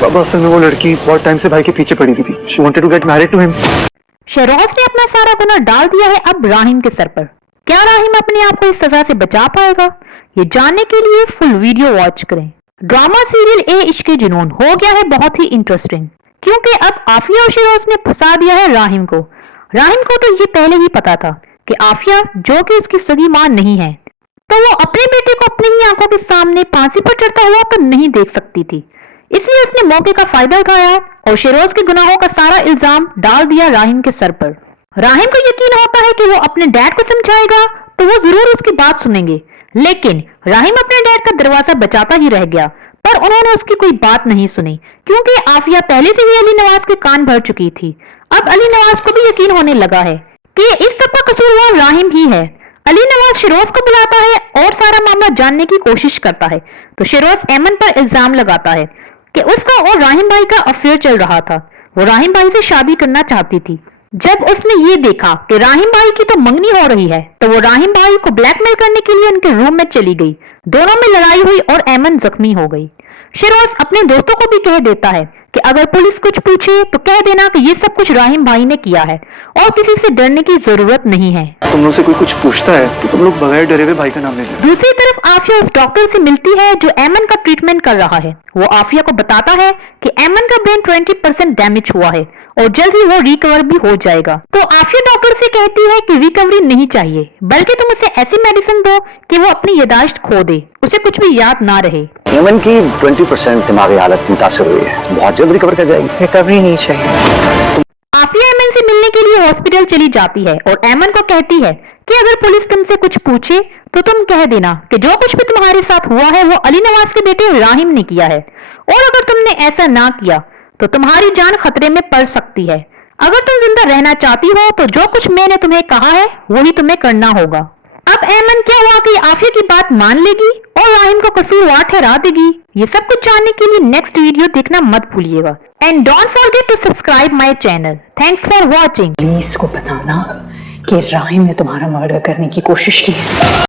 बाबा असल में वो लड़की बहुत टाइम से भाई के पीछे पड़ी हुई थी। She wanted to get married to him. Shahroz ने अपना सारा गुनाह डाल दिया है अब राहिम के सर पर। क्या राहिम अपने आप को इस सजा से बचा पाएगा? ये जानने के लिए फुल वीडियो वॉच करें। ड्रामा सीरियल ए इश्क जुनून हो गया है बहुत ही इंटरेस्टिंग, क्योंकि अब आफिया और शहरोज ने फंसा दिया है राहिम को। राहिम को तो ये पहले ही पता था कि आफिया, जो कि उसकी सगी मां नहीं है, तो वो अपने बेटे को अपनी ही आंखों के सामने फांसी पर चढ़ता हुआ तो नहीं देख सकती थी। इसलिए उसने मौके का फायदा उठाया और शहरोज के गुनाहों का सारा इल्जाम डाल दिया राहिम के सर पर। राहिम को यकीन होता है कि वो अपने डैड को समझाएगा तो वो जरूर उसकी बात सुनेंगे, लेकिन राहिम अपने डैड का दरवाजा बचाता ही रह गया, पर उन्होंने उसकी कोई बात नहीं सुनी, क्योंकि आफिया पहले से ही अली नवाज के कान भर चुकी थी। अब अली नवाज को भी यकीन होने लगा है कि इस सब का कसूरवार राहिम ही है। अली नवाज शहरोज को बुलाता है और सारा मामला जानने की कोशिश करता है, तो शहरोज ऐमन पर इल्जाम लगाता है कि उसका और राहिम भाई का अफेयर चल रहा था। वो राहिम भाई से शादी करना चाहती थी। जब उसने ये देखा कि राहिम भाई की तो मंगनी हो रही है, तो वो राहिम भाई को ब्लैकमेल करने के लिए उनके रूम में चली गई। दोनों में लड़ाई हुई और ऐमन जख्मी हो गई। शहरोज अपने दोस्तों को भी कह देता है कि अगर पुलिस कुछ पूछे तो कह देना कि ये सब कुछ राहिम भाई ने किया है और किसी से डरने की जरूरत नहीं है। तुम लोग से कोई कुछ पूछता है तो तुम लोग बगैर डरे हुए भाई का नाम ले लो। दूसरी तरफ आफिया उस डॉक्टर से मिलती है जो ऐमन का ट्रीटमेंट कर रहा है। वो आफिया को बताता है कि ऐमन का ब्रेन 20% डैमेज हुआ है और जल्द ही वो रिकवर भी हो जाएगा। तो आफिया डॉक्टर से कहती है कि रिकवरी नहीं चाहिए, बल्कि तुम उसे ऐसी मेडिसिन दो कि वो अपनी यादाश्त खो दे, उसे कुछ भी याद ना रहे। ऐमन की 20% दिमागी हालत मुतासर हुई है, बहुत जल्द रिकवर कर जाएगी। रिकवरी नहीं चाहिए। आफिया ऐमन से मिलने के लिए हॉस्पिटल चली जाती है और ऐमन को कहती है कि अगर पुलिस तुमसे कुछ पूछे तो तुम कह देना कि जो कुछ भी तुम्हारे साथ हुआ है वो अली नवाज के बेटे राहिम ने किया है, और अगर तुमने ऐसा ना किया तो तुम्हारी जान खतरे में पड़ सकती है। अगर तुम जिंदा रहना चाहती हो तो जो कुछ मैंने तुम्हें कहा है वही तुम्हें करना होगा। अब ऐमन क्या हुआ कि आफिया की बात मान लेगी और राहिम को कसूरवार ठहरा देगी? ये सब कुछ जानने के लिए नेक्स्ट वीडियो देखना मत भूलिएगा। And don't forget to subscribe my channel. Thanks for watching. Police को बताना कि राहिम ने तुम्हारा मर्डर करने की कोशिश की है।